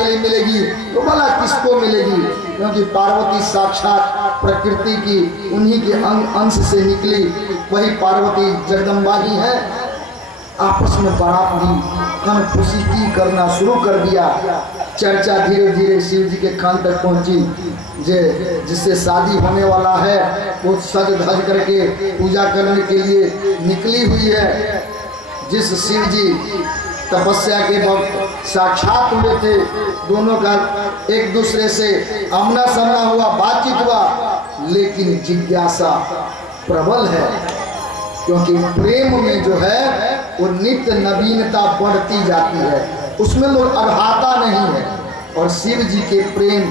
के लिए मिलेगी तो भला किसको मिलेगी, क्योंकि पार्वती साक्षात प्रकृति की उन्हीं के अंश से निकली, वही पार्वती जगदम्बा ही है। आपस में बारात भी कन खुशी की करना शुरू कर दिया। चर्चा धीरे धीरे शिव जी के कान तक पहुंची, जिससे शादी होने वाला है वो सज धज करके पूजा करने के लिए निकली हुई है। जिस शिव जी तपस्या के वक्त साक्षात हुए थे, दोनों का एक दूसरे से आमना सामना हुआ, बातचीत हुआ, लेकिन जिज्ञासा प्रबल है, क्योंकि प्रेम में जो है वो नित्य नवीनता बढ़ती जाती है, उसमें लोग अघाता नहीं है। और शिव जी के प्रेम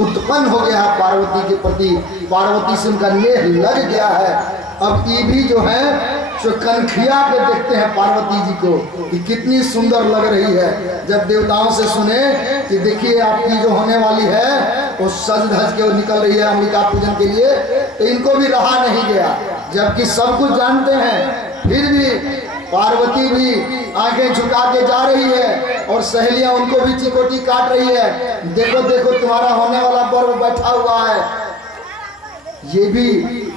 उत्पन्न हो गया है पार्वती के प्रति, पार्वती से उनका नेह लग गया है। अब ये भी जो है जो कनखिया के देखते हैं पार्वती जी को कि कितनी सुंदर लग रही है। जब देवताओं से सुने कि देखिए आपकी जो होने वाली है वो सज धज के निकल रही है अंबिका पूजन के लिए, तो इनको भी रहा नहीं गया। जबकि सब कुछ जानते हैं, फिर भी पार्वती भी आंखें झुका के जा रही है और सहेलियां उनको भी चिकोटी काट रही है। देखो देखो तुम्हारा होने वाला वर बैठा हुआ है। ये भी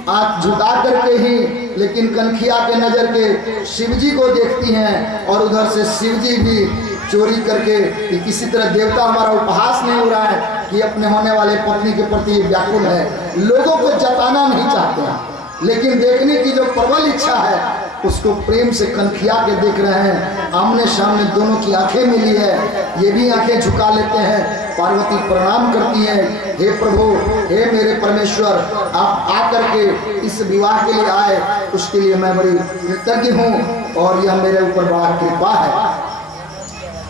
आंख झुका करके ही, लेकिन कनखिया के नजर के शिव जी को देखती हैं, और उधर से शिव जी भी चोरी करके कि किसी तरह देवता हमारा उपहास नहीं हो रहा है कि अपने होने वाले पत्नी के प्रति व्याकुल है। लोगों को जताना नहीं चाहते हैं, लेकिन देखने की जो प्रबल इच्छा है उसको प्रेम से कनखिया के देख रहे हैं। आमने सामने दोनों की आंखें मिली है, ये भी आंखें झुका लेते हैं। पार्वती प्रणाम करती हैं, हे प्रभु, हे मेरे परमेश्वर, आप आकर के इस विवाह के लिए आए, उसके लिए मैं बड़ी कृतज्ञ हूँ और यह मेरे ऊपर बड़ा कृपा है।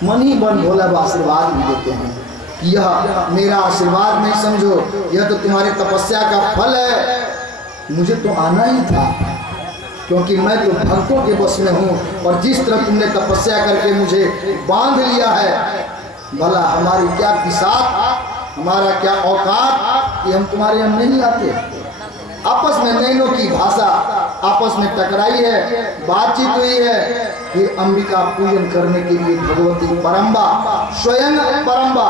मन ही मन भोला आशीर्वाद भी देते हैं, यह मेरा आशीर्वाद नहीं समझो, यह तो तुम्हारी तपस्या का फल है। मुझे तो आना ही था, क्योंकि मैं तो भक्तों के बस में हूँ, और जिस तरह तुमने तपस्या करके मुझे बांध लिया है, भला हमारी क्या बिसात, हमारा क्या औकात कि हम तुम्हारे यहाँ नहीं आते। आपस में नैनों की भाषा आपस में टकराई है, बातचीत हुई है, फिर अंबिका पूजन करने के लिए भगवती परम्बा, स्वयं परम्बा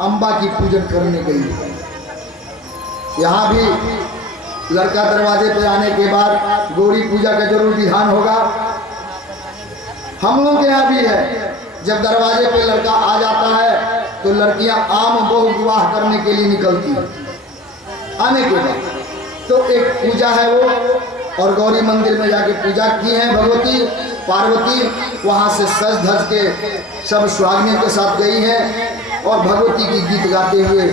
अंबा की पूजन करने गई। यहाँ भी लड़का दरवाजे पे आने के बाद गौरी पूजा का जरूर विधान होगा। हम लोग के यहाँ भी है, जब दरवाजे पे लड़का आ जाता है तो लड़कियां आम बहु विवाह करने के लिए निकलती हैं। आने के बाद तो एक पूजा है वो, और गौरी मंदिर में जाके पूजा की है भगवती पार्वती, वहां से सज धज के सब स्वागनियों के साथ गई है और भगवती की गीत गाते हुए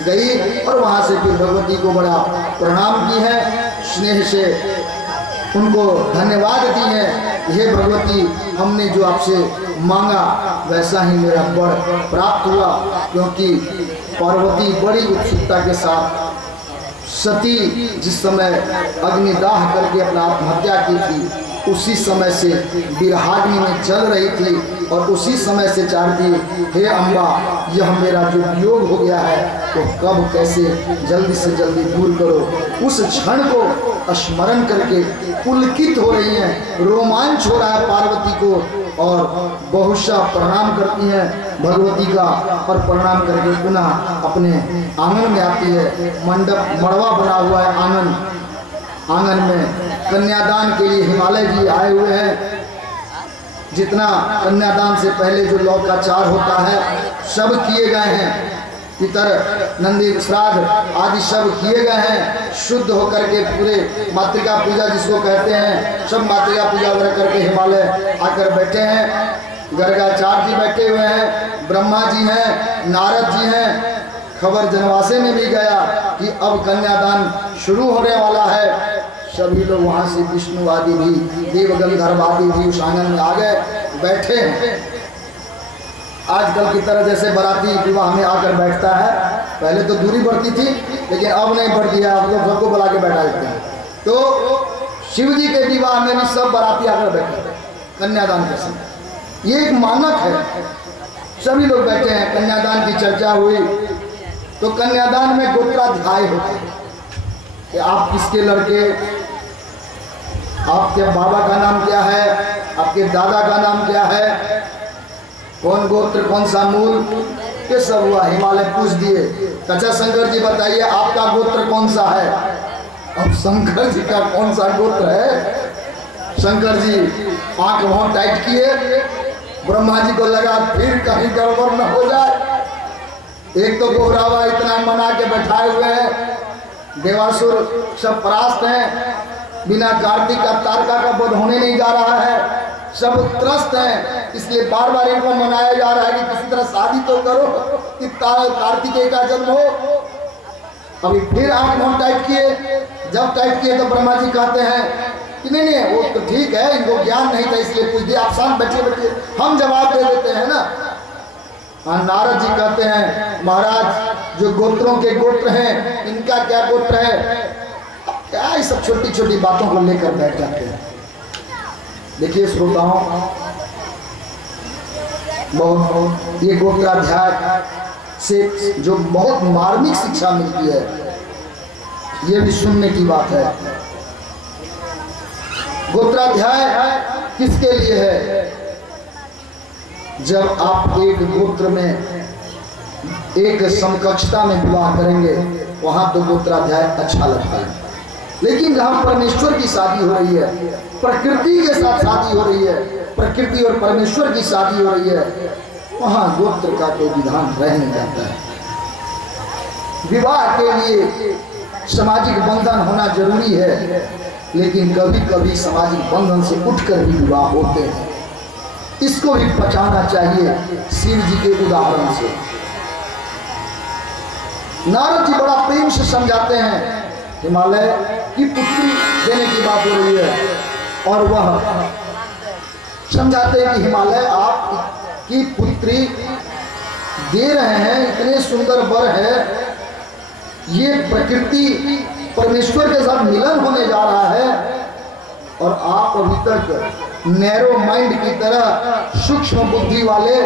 गई, और वहां से फिर भगवती को बड़ा प्रणाम की है, स्नेह से उनको धन्यवाद दी है। हे भगवती, हमने जो आपसे मांगा वैसा ही मेरा वर प्राप्त हुआ, क्योंकि पार्वती बड़ी उत्सुकता के साथ सती जिस समय अग्निदाह करके अपना आत्महत्या की थी, उसी समय से विरहाग्नि में जल रही थी, और उसी समय से चाहती, हे अम्बा, यह मेरा जो वियोग हो गया है तो कब कैसे जल्दी से जल्दी दूर करो। उस क्षण को स्मरण करके पुलकित हो रही हैं, रोमांच हो रहा है पार्वती को, और बहुशः प्रणाम करती हैं भगवती का, और प्रणाम करके पुनः अपने आंगन में आती है। मंडप मड़वा बना हुआ है आंगन, आंगन में कन्यादान के लिए हिमालय जी आए हुए हैं। जितना कन्यादान से पहले जो लौकाचार होता है सब किए गए हैं, पितर नंदी श्राद्ध आदि सब किए गए हैं। शुद्ध होकर के पूरे मातृका पूजा जिसको कहते हैं, सब मातृका पूजा वगैरह करके हिमालय आकर बैठे हैं। गर्गाचार्य जी बैठे हुए हैं, ब्रह्मा जी हैं, नारद जी हैं। खबर जनवासे में भी गया कि अब कन्यादान शुरू होने वाला है। सभी लोग वहाँ से विष्णु आदि भी, देव गंधर्व आदि भी उस आंगन में आ गए, बैठे हैं। आजकल की तरह जैसे बाराती विवाह में आकर बैठता है, पहले तो दूरी बढ़ती थी, लेकिन अब नहीं बढ़ दिया, अब लोग सबको बुला के बैठा देते हैं। तो शिव जी के विवाह में भी सब बाराती आकर बैठे थे कन्यादान के समय, ये एक मानक है। सभी लोग बैठे हैं, कन्यादान की चर्चा हुई। तो कन्यादान में गोत्राध्याय होते हैं कि आप किसके लड़के, आपके बाबा का नाम क्या है, आपके दादा का नाम क्या है, कौन गोत्र कौन सा मूल, ये सब हुआ। हिमालय पूछ दिए, अच्छा शंकर जी बताइए आपका गोत्र कौन सा है। अब शंकर जी का कौन सा गोत्र है, शंकर जी आंख बहुत टाइट किए। ब्रह्मा जी को लगा फिर कहीं गड़बड़ न हो जाए। एक तो गोबरावा इतना मना के बैठाए हुए हैं, देवासुर सब परास्त हैं, बिना कार्तिक का तारका का वध होने नहीं जा रहा है, सब त्रस्त हैं। इसलिए बार बार इनको मनाया जा रहा है कि किसी तरह शादी तो करो कि कार्तिकेय का जन्म हो। अभी फिर आंख बहुत टाइट किए। जब टाइट किए तो ब्रह्मा जी कहते हैं कि नहीं नहीं वो तो ठीक है, इनको ज्ञान नहीं था इसलिए पूछ दिया, आप शांत बैठिए बैठिए, हम जवाब दे देते हैं ना। नारद जी कहते हैं महाराज जो गोत्रों के गोत्र हैं इनका क्या गोत्र है, क्या ये सब छोटी छोटी बातों को लेकर बैठ जाते हैं। देखिए श्रोताओं, बहुत ये गोत्राध्याय से जो बहुत मार्मिक शिक्षा मिलती है, ये भी सुनने की बात है। गोत्राध्याय किसके लिए है, जब आप एक गोत्र में एक समकक्षता में विवाह करेंगे वहां तो गोत्राध्याय अच्छा लगता है। लेकिन जहां परमेश्वर की शादी हो रही है, प्रकृति के साथ शादी हो रही है, प्रकृति और परमेश्वर की शादी हो रही है, वहां गोत्र का कोई विधान रह नहीं जाता है। विवाह के लिए सामाजिक बंधन होना जरूरी है, लेकिन कभी कभी सामाजिक बंधन से उठकर भी विवाह होते हैं। इसको भी पहचानना चाहिए शिव जी के उदाहरण से। नारद जी बड़ा प्रेम से समझाते हैं, हिमालय की पुत्री देने की बात हो रही है, और वह समझाते हैं कि हिमालय आप की पुत्री दे रहे हैं, इतने सुंदर वर है, ये प्रकृति परमेश्वर के साथ मिलन होने जा रहा है, और आप अभी तक नैरो माइंड की तरह सूक्ष्म बुद्धि वाले,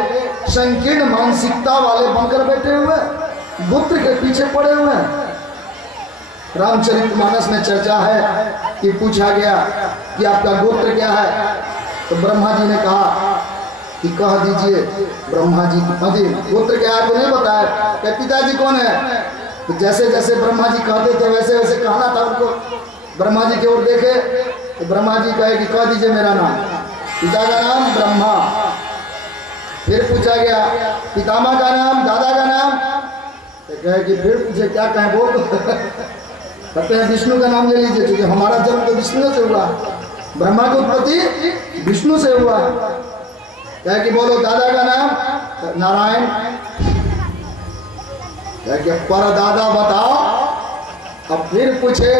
संकीर्ण मानसिकता वाले बनकर बैठे हुए, गोत्र के पीछे पड़े हुए हैं। रामचरितमानस में चर्चा है कि पूछा गया कि आपका गोत्र क्या है, तो ब्रह्मा जी ने कहा कि कह दीजिए। ब्रह्मा जी गोत्र क्या है तो नहीं बताया, कि पिताजी कौन है, तो जैसे जैसे ब्रह्मा जी कहते थे वैसे वैसे कहना था उनको। ब्रह्मा जी की ओर देखे तो ब्रह्मा जी कहे कि कह दीजिए मेरा नाम। पिता का नाम ब्रह्मा। फिर पूछा गया पितामह का नाम, दादा का नाम, तो कहे कि फिर पूछे क्या कहें बोल। कहते हैं विष्णु का नाम ले लीजिए, क्योंकि हमारा जन्म तो विष्णु से हुआ, ब्रह्मा की उत्पत्ति विष्णु से हुआ। कहे कि बोलो दादा का नाम, नारायण। कहे कि पर दादा बताओ। अब फिर पूछे,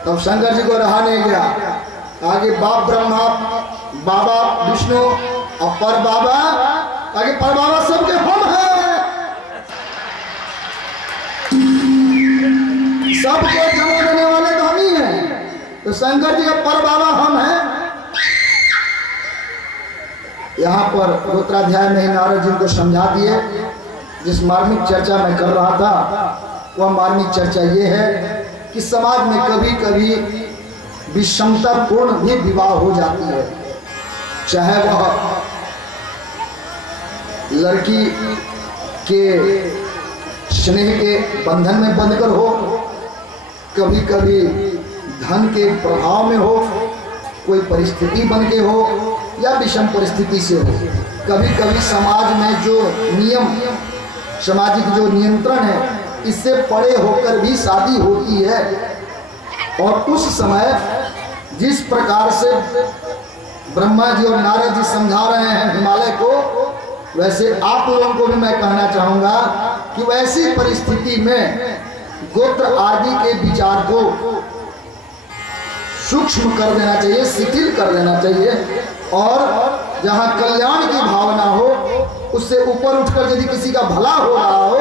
तब शंकर जी को रहा नहीं गया, आगे बाप ब्रह्मा, बाबा विष्णु और पर बाबा, आगे पर बाबा सबके हम हैं, सबको जन्म देने वाले तो हम ही हैं, तो शंकर जी का पर बाबा हम हैं। यहाँ पर गोत्राध्याय में नारद जी को समझा दिए। जिस मार्मिक चर्चा मैं कर रहा था वह मार्मिक चर्चा ये है कि समाज में कभी कभी विषमता पूर्ण भी विवाह हो जाती है, चाहे वह लड़की के स्नेह के बंधन में बंधकर हो, कभी कभी धन के प्रभाव में हो, कोई परिस्थिति बन के हो, या विषम परिस्थिति से हो। कभी कभी समाज में जो नियम, सामाजिक जो नियंत्रण है, इससे परे होकर भी शादी होती है। और उस समय जिस प्रकार से ब्रह्मा जी और नारद जी समझा रहे हैं हिमालय को, वैसे आप लोगों को भी मैं कहना चाहूँगा कि वैसी परिस्थिति में गोत्र आदि के विचार को सूक्ष्म कर देना चाहिए, शिथिल कर देना चाहिए, और जहाँ कल्याण की भावना हो, उससे ऊपर उठकर यदि किसी का भला हो रहा हो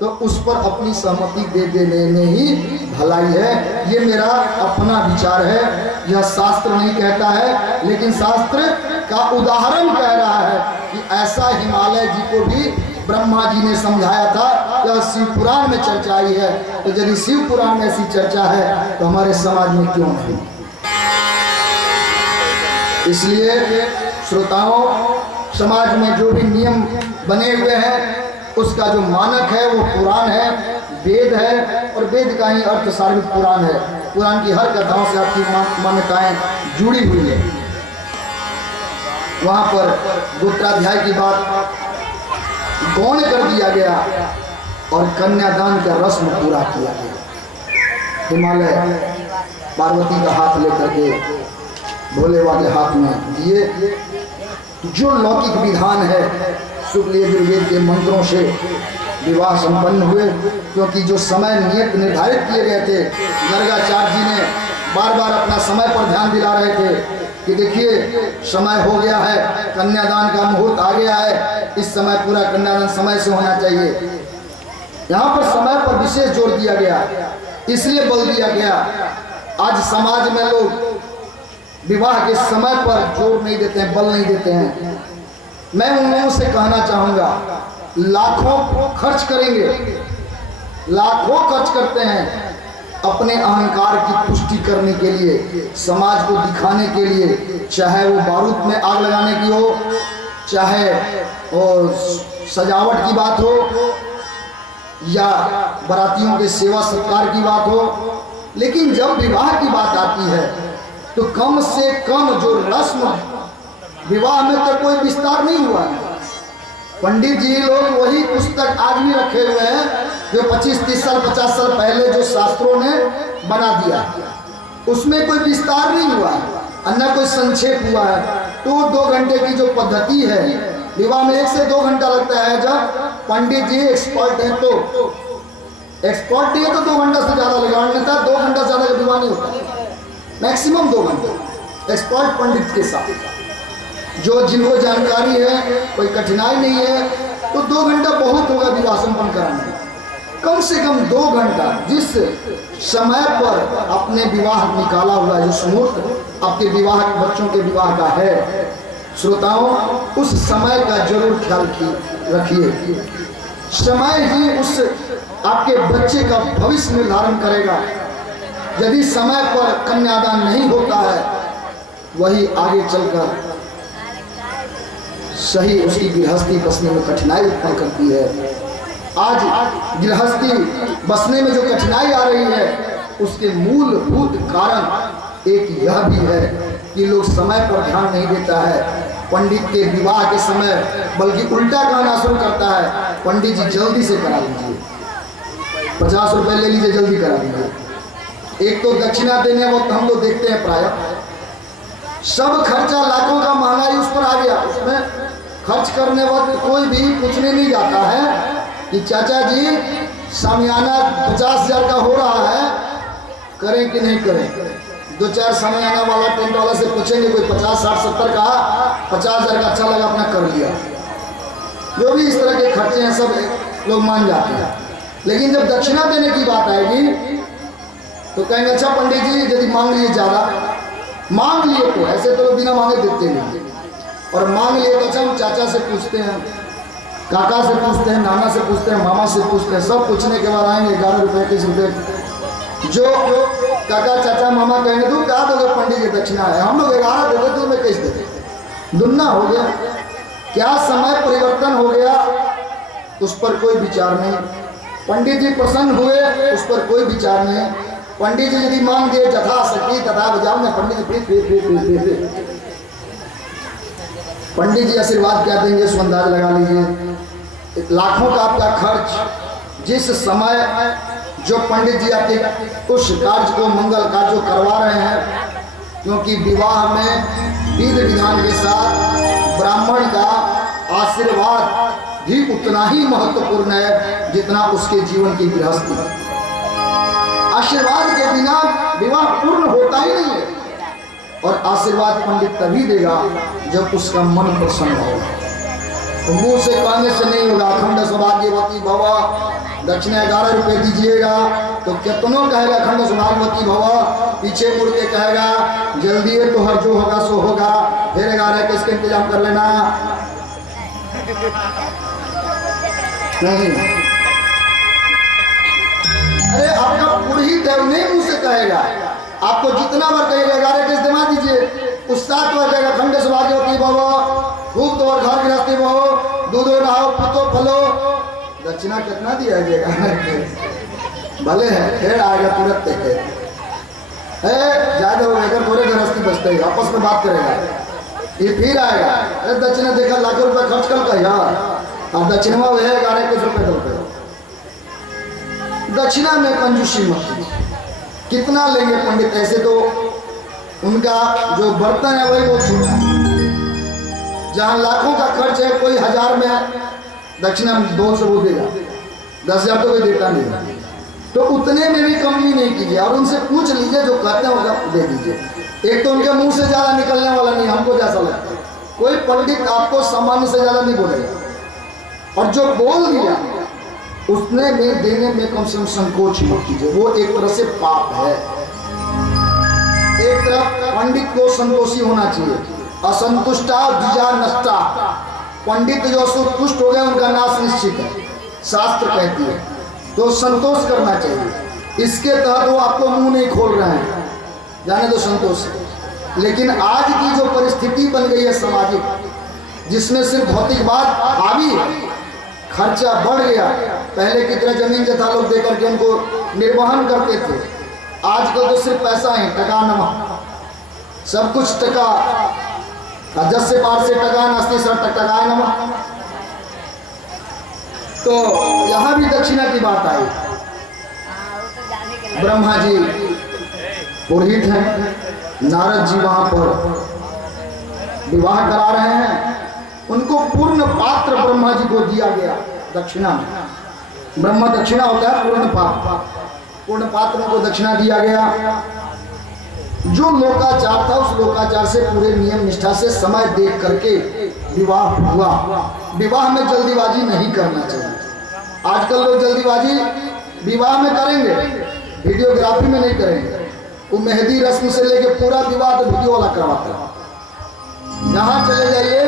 तो उस पर अपनी सहमति दे देने में ही भलाई है। ये मेरा अपना विचार है, यह शास्त्र नहीं कहता है, लेकिन शास्त्र का उदाहरण कह रहा है कि ऐसा हिमालय जी को भी ब्रह्मा जी ने समझाया था। यह शिव पुराण में चर्चा आई है, तो यदि शिव पुराण में ऐसी चर्चा है तो हमारे समाज में क्यों नहीं। इसलिए श्रोताओं, समाज में जो भी नियम बने हुए हैं उसका जो मानक है वो पुराण है, वेद है, और वेद का ही अर्थ सार्वधिक पुराण है। पुराण की हर कथाओं से आपकी मान्यताएं जुड़ी हुई है। वहां पर गोत्राध्याय की बात गौण कर दिया गया और कन्यादान का रस्म पूरा किया गया। हिमालय पार्वती का हाथ लेकर के भोले वाले हाथ में दिए। जो लौकिक विधान है शुक्ल यजुर्वेद के मंत्रों से विवाह संपन्न हुए, क्योंकि जो समय नियत निर्धारित किए गए थे, गर्गाचार्य जी ने बार बार अपना समय पर ध्यान दिला रहे थे कि देखिए समय हो गया है, कन्यादान का मुहूर्त आ गया है, इस समय पूरा कन्यादान समय से होना चाहिए। यहाँ पर समय पर विशेष जोर दिया गया, इसलिए बल दिया गया। आज समाज में लोग विवाह के समय पर जोर नहीं देते हैं, बल नहीं देते हैं। मैं उन लोगों से कहना चाहूंगा, लाखों खर्च करेंगे, लाखों खर्च करते हैं अपने अहंकार की पुष्टि करने के लिए, समाज को दिखाने के लिए, चाहे वो बारूद में आग लगाने की हो, चाहे और सजावट की बात हो, या बारातियों के सेवा सत्कार की बात हो। लेकिन जब विवाह की बात आती है तो कम से कम जो रस्म, विवाह में तो कोई विस्तार नहीं हुआ है। पंडित जी लोग वही पुस्तक आज भी रखे हुए हैं जो 25-30 साल 50 साल पहले जो शास्त्रों ने बना दिया, उसमें कोई विस्तार नहीं हुआ है, न कोई संक्षेप हुआ है। तो 2 घंटे की जो पद्धति है, विवाह में 1 से 2 घंटा लगता है। जब पंडित जी एक्सपर्ट है तो एक्सपर्ट नहीं है तो 2 घंटा से ज्यादा लगा, अन्यथा 2 घंटा से ज्यादा का विवाह नहीं होता, मैक्सिमम 2 घंटे एक्सपर्ट पंडित के साथ। जो जिनको जानकारी है, कोई कठिनाई नहीं है, तो 2 घंटा बहुत होगा विवाह संपन्न कराने में। कम से कम 2 घंटा जिस समय पर अपने विवाह निकाला हुआ है, जो मुहूर्त आपके विवाह, बच्चों के विवाह का है, श्रोताओं उस समय का जरूर ख्याल रखिए। समय ही उस आपके बच्चे का भविष्य निर्धारण करेगा। यदि समय पर कन्यादान नहीं होता है, वही आगे चलकर सही उसकी गृहस्थी बसने में कठिनाई उत्पन्न करती है। आज गृहस्थी बसने में जो कठिनाई आ रही है, उसके मूलभूत कारण एक यह भी है कि लोग समय पर ध्यान नहीं देता है। पंडित के विवाह के समय बल्कि उल्टा कहना शुरू करता है, पंडित जी जल्दी से करा लीजिए, 50 रुपए ले लीजिए, जल्दी करा लीजिए। एक तो दक्षिणा देने वक्त हम लोग देखते हैं प्राय सब खर्चा लाखों का महंगाई उस पर आ गया। उसमें खर्च करने वक्त कोई भी पूछने नहीं जाता है कि चाचा जी सामियाना 50,000 का हो रहा है, करें कि नहीं करें। 2-4 सामियाना वाला टेंट वाला से पूछेंगे, कोई 50, 60, 70 का, 50,000 का अच्छा लगा अपना कर लिया। जो भी इस तरह के खर्चे हैं सब लोग मान जाते हैं। लेकिन जब दक्षिणा देने की बात आएगी तो कहेंगे अच्छा पंडित जी यदि मांग लिए ज़्यादा, मांग लिए तो ऐसे तो बिना मांगे देते नहीं, और मांग लिए तो अच्छा हम चाचा से पूछते हैं, काका से पूछते हैं, नाना से पूछते हैं, मामा से पूछते हैं। सब पूछने के बाद आएंगे 11 रुपए 30 रुपए। जो काका चाचा मामा कहेंगे तू क्या दोगे पंडित जी दक्षिणा है, हम लोग 11 देते तो मैं कैसे देते, दुन्ना हो गया। क्या समय परिवर्तन हो गया, उस पर कोई विचार नहीं। पंडित जी प्रसन्न हुए, उस पर कोई विचार नहीं। पंडित जी यदि मांग दिए जथा सकी तथा बजाओ में, पंडित जी पंडित जी आशीर्वाद क्या देंगे सो अंदाज लगा लीजिए। लाखों का आपका खर्च, जिस समय जो पंडित जी आपके उस कार्य को, मंगल कार्य को करवा रहे हैं, क्योंकि विवाह में विधि विधान के साथ ब्राह्मण का आशीर्वाद भी उतना ही महत्वपूर्ण है जितना उसके जीवन की गृहस्थी। आशीर्वाद के बिना विवाह पूर्ण होता ही नहीं है, और आशीर्वाद पंडित तभी देगा जब उसका मन प्रसन्न होगा। तो मुंह से कहने से नहीं होगा। अखंड सौभाग्यवती भव, दक्षिणा 11 रुपए दीजिएगा, तो कितनों कहेगा अखंड सौभाग्यवती भव, पीछे मुड़ के कहेगा जल्दी है तो हर जो होगा सो होगा, फिर 11 के इसका इंतजाम कर लेना। नहीं, अरे आपका पुरोहित है, नहीं मुंह से कहेगा, आपको जितना बार कहेगा 11 के इस्तेमाल दीजिए, उस 7 बार कहेगा अखंड सौभाग्यवती भव, खूब तो और घर मस्ती बहो, दूधो नहाओ, पीतो फलो। दक्षिणा कितना दिया गया? भले है, खेड़ आएगा तुरंत ज्यादा हो गया, पूरे गृहस्थी बचते ही आपस में बात करेगा, ये फिर आएगा। अरे दक्षिणा देखा, लाखों रुपए खर्च कर का यार, और दक्षिणा वो है 11 कुछ रुपए दो। दक्षिणा में कंजूसी मत कीजिए। कितना लेंगे पंडित? ऐसे तो उनका जो बर्तन है वही बहुत छोटा है। जहाँ लाखों का खर्च है, कोई 1000 में दक्षिणा 200 वो देगा, 10,000 तो कोई देता नहीं। तो उतने में भी कमी नहीं कीजिए, और उनसे पूछ लीजिए, जो कहते हैं वो दे दीजिए। एक तो उनके मुंह से ज्यादा निकलने वाला नहीं, हमको जैसा लगता है। कोई पंडित आपको सामान्य से ज्यादा नहीं बोलेगा, और जो बोल दिया उसने में देने में कम से कम संकोच मत कीजिए, वो एक तरह से पाप है। एक तरफ पंडित को संतोषी होना चाहिए, असंतुष्टा द्विजा नष्टा। पंडित जो असंतुष्ट हो गए उनका नाश निश्चित है, शास्त्र कहती है, तो संतोष करना चाहिए। इसके तहत वो आपको मुंह नहीं खोल रहे हैं, जाने दो संतोष। लेकिन आज की जो परिस्थिति बन गई है सामाजिक, जिसमें सिर्फ भौतिकवाद हावी है, खर्चा बढ़ गया। पहले की तरह जमीन जथा लोग देकर के उनको निर्वहन करते थे, आजकल तो सिर्फ पैसा ही, टका नमक, सब कुछ टका, 10 से 5 से टका, 80 से टका नमक। तो यहाँ भी दक्षिणा की बात आई। ब्रह्मा जी पुरोहित हैं, नारद जी वहां पर विवाह करा रहे हैं, उनको पूर्ण पात्र ब्रह्मा जी को दिया गया दक्षिणा में। ब्रह्म दक्षिणा होता है पूर्ण पात्र, पूर्ण पात्र को दक्षिणा दिया गया। जो लोकाचार था उस लोकाचार से पूरे नियम निष्ठा से समय देख करके विवाह हुआ। विवाह में जल्दीबाजी नहीं करना चाहिए। आजकल लोग जल्दीबाजी विवाह में करेंगे, वीडियोग्राफी में नहीं करेंगे। वो मेहंदी रस्म से लेके पूरा विवाह तो वीडियो वाला करवाते हैं। यहाँ चले जाइए,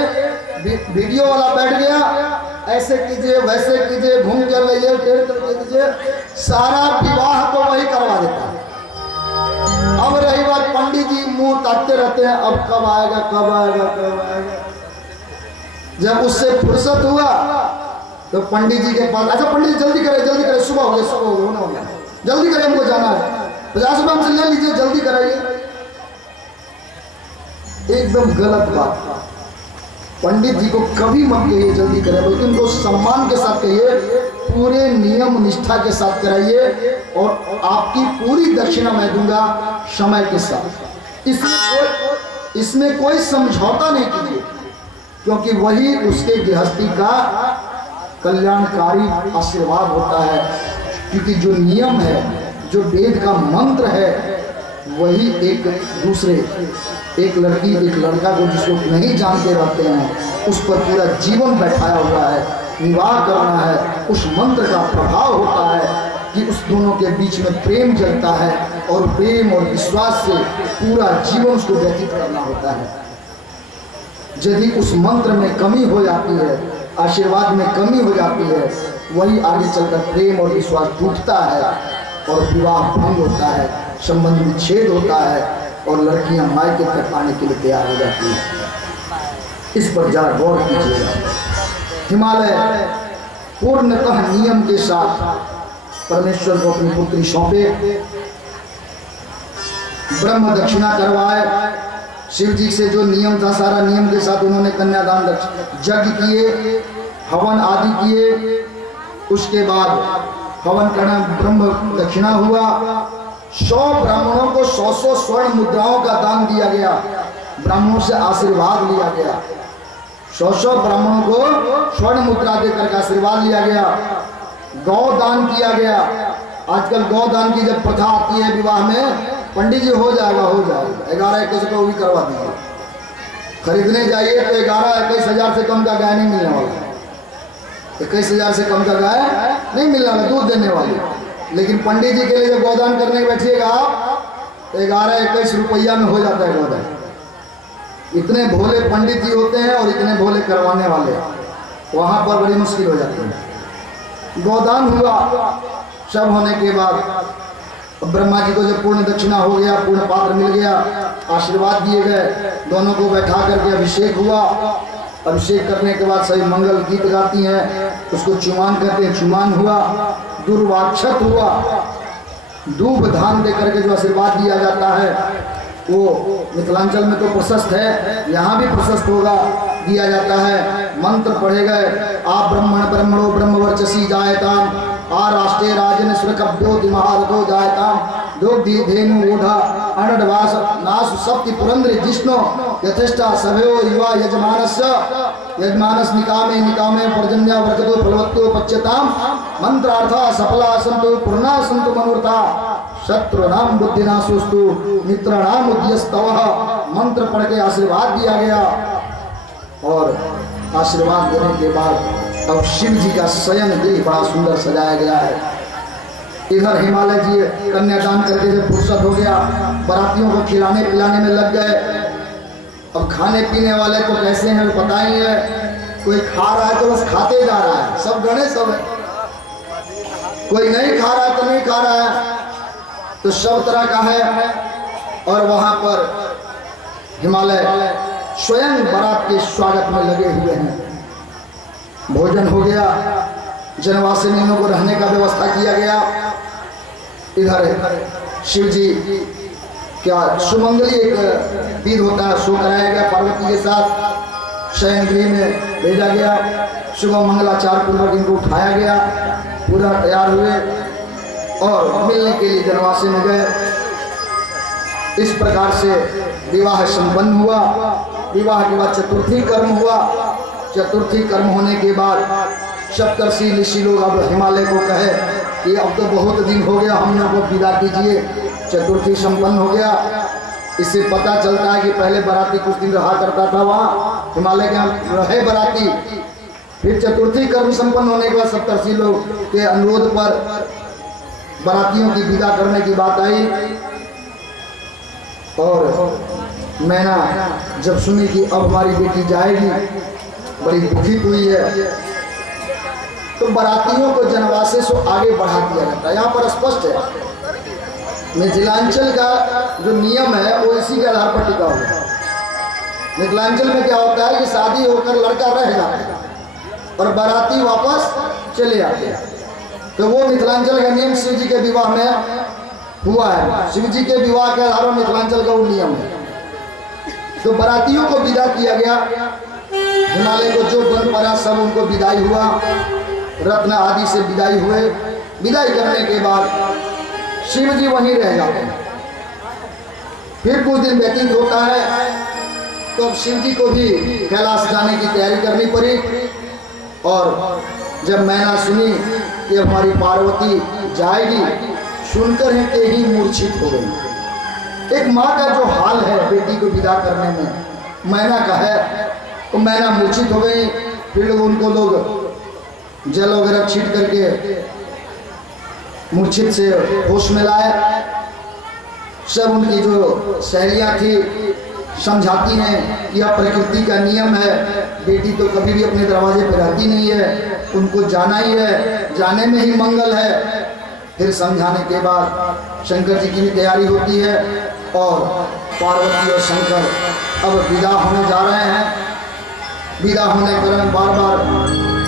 वीडियो वाला बैठ गया, ऐसे कीजिए वैसे कीजिए, घूम कर लीजिए, टेढ़ करके कीजिए, सारा विवाह तो वही करवा देता है। अब रही बात, पंडित जी मुंह ताकते रहते हैं, अब कब आएगा कब आएगा कब आएगा। जब उससे फुर्सत हुआ तो पंडित जी के पास, अच्छा पंडित जी जल्दी करे, सुबह हो गया, होने वाला, जल्दी करें, हमको जाना है, 50 रुपये हमसे ले लीजिए, जल्दी कराइए। एकदम गलत बात। पंडित जी को कभी मत कहिए जल्दी करें, बल्कि उनको सम्मान के साथ कहिए, पूरे नियम निष्ठा के साथ कराइए, और आपकी पूरी दक्षिणा मैं दूंगा समय के साथ। इसमें कोई समझौता नहीं कीजिए, क्योंकि वही उसके गृहस्थी का कल्याणकारी आशीर्वाद होता है। क्योंकि जो नियम है, जो वेद का मंत्र है, वही एक दूसरे, एक लड़की एक लड़का को जिसको नहीं जानते रहते हैं, उस पर पूरा जीवन बैठाया हुआ है, विवाह करना है। उस मंत्र का प्रभाव होता है कि उस दोनों के बीच में प्रेम जलता है, और प्रेम और विश्वास से पूरा जीवन उसको व्यतीत करना होता है। यदि उस मंत्र में कमी हो जाती है, आशीर्वाद में कमी हो जाती है, वही आगे चलकर प्रेम और विश्वास टूटता है, और विवाह भंग होता है, संबंध विच्छेद होता है, और लड़कियां मायके तक आने के लिए तैयार हो जाती हैं। इस पर जरा गौर कीजिएगा। हिमालय पूर्णतः नियम के साथ परमेश्वर को अपनी पुत्री सौंपे, ब्रह्म दक्षिणा करवाए। शिव जी से जो नियम था, सारा नियम के साथ उन्होंने कन्यादान यज्ञ किए, हवन आदि किए। उसके बाद हवन करना, ब्रह्म दक्षिणा हुआ। 100 ब्राह्मणों को 100 स्वर्ण मुद्राओं का दान दिया गया, ब्राह्मणों से आशीर्वाद लिया गया। 100 ब्राह्मणों को स्वर्ण मुद्रा देकर के आशीर्वाद लिया गया। गौ दान किया गया। आजकल गौ दान की जब प्रथा आती है विवाह में, पंडित जी हो जाएगा 11-21 रुपये भी करवा दीजिए। खरीदने जाइए तो 11-21 हज़ार से कम का गाय नहीं मिलने वाला, 21 हज़ार से कम का गाय नहीं मिलने वाला, दूध देने वाली। लेकिन पंडित जी के लिए जब गोदान करने बैठिएगा आप, 11-21 रुपया में हो जाता है गोदान। इतने भोले पंडित जी होते हैं और इतने भोले करवाने वाले, वहाँ पर बड़ी मुश्किल हो जाती है। गोदान हुआ, सब होने के बाद ब्रह्मा जी को जब पूर्ण दक्षिणा हो गया, पूर्ण पात्र मिल गया, आशीर्वाद दिए गए, दोनों को बैठा करके अभिषेक हुआ। अभिषेक करने के बाद सभी मंगल गीत गाती हैं, उसको चुमान कहते हैं। चुमान हुआ, दुर्वाक्षत हुआ, दूब धान दे करके जो आशीर्वाद दिया जाता है वो मिथिलांचल में तो प्रशस्त है, यहाँ भी प्रशस्त होगा, दिया जाता है। मंत्र पढ़े गए, आप ब्रह्मण ब्रह्मणो ब्रह्मवर्चसी जायताम, आ राष्ट्रीय राजन सुरकभ्यो महारथो जायताम, दोग्धी धेनु ऊढ़ा अनडवास नास सप्ति पुरंद्र जिष्णु यथेष्टा सभयो युवा यजमानस निकामे निकामे पर्जन्या वर्गतो फलवत्तो पच्यताम, मंत्रार्था सफला संतो पूर्णा संतो मनोरथा, शत्रुनाम बुद्धिनाशोस्तु मित्रणाम उद्यस्तवः। मंत्र पढ़ के आशीर्वाद दिया गया और आशीर्वाद देने के बाद अब शिव जी का शयन गृह बड़ा सुंदर सजाया गया है। इधर हिमालय जी कन्यादान करके जब फुर्सत हो गया, बारातियों को खिलाने पिलाने में लग गए। अब खाने पीने वाले तो कैसे हैं पता ही है, कोई खा रहा है तो बस खाते जा रहा है, सब गणे सब है, कोई नहीं खा रहा है तो नहीं खा रहा है, तो सब तरह का है। और वहां पर हिमालय स्वयं बारात के स्वागत में लगे हुए हैं। भोजन हो गया, जनवासिनियों को रहने का व्यवस्था किया गया। इधर शिव जी क्या सुमंगली एक विध होता है, सो कराया गया, पार्वती के साथ शयन गृह में भेजा गया। सुबह मंगलाचार पूर्वक इनको उठाया गया, पूरा तैयार हुए और मिलने के लिए जनवासी में गए। इस प्रकार से विवाह संपन्न हुआ। विवाह के बाद चतुर्थी कर्म हुआ। चतुर्थी कर्म होने के बाद सप्तर्षि ऋषि लोग अब हिमालय को कहे कि अब तो बहुत दिन हो गया, हम लोग को विदा कीजिए। चतुर्थी संपन्न हो गया। इससे पता चलता है कि पहले बाराती कुछ दिन रहा करता था वहाँ हिमालय के, हम रहे बाराती। फिर चतुर्थी कर्म संपन्न होने के बाद सप्तर्षि लोग के अनुरोध पर बारातियों की विदा करने की बात आई। और मैना जब सुनी कि अब हमारी बेटी जाएगी, बड़ी दुखी हुई है, तो बारातियों को जनवासे से आगे बढ़ा दिया जाता है। यहाँ पर स्पष्ट है, मिथिलांचल का जो नियम है वो इसी के आधार पर टिका हुआ है। मिथिलांचल में क्या होता है कि शादी होकर लड़का रह जाता है और बाराती वापस चले आते हैं। तो वो मिथिलांचल का नियम शिव जी के विवाह में हुआ है। शिव जी के विवाह के आधार पर मिथिलांचल का वो नियम है। तो बारातियों को विदा किया गया। हिमालय को जो बन पड़ा सब उनको विदाई हुआ, रत्न आदि से विदाई हुए। विदाई करने के बाद शिव जी वहीं रह जाते हैं। फिर कुछ दिन व्यतीत होता है तो अब शिव जी को भी कैलाश जाने की तैयारी करनी पड़ी। और जब मैना सुनी कि हमारी पार्वती जाएगी, सुनकर ही ही मूर्छित हो गई। एक माँ का जो हाल है बेटी को विदा करने में, मैना का है, तो मैना मूर्छित हो गई। फिर उनको लोग जल वगैरह छीट करके मूर्छित से होश में लाए। सब उनकी जो सहेलियां थी समझाती हैं कि यह प्रकृति का नियम है, बेटी तो कभी भी अपने दरवाजे पर रहती नहीं है, उनको जाना ही है, जाने में ही मंगल है। फिर समझाने के बाद शंकर जी की भी तैयारी होती है और पार्वती और शंकर अब विदा होने जा रहे हैं। विदा होने के कारण बार बार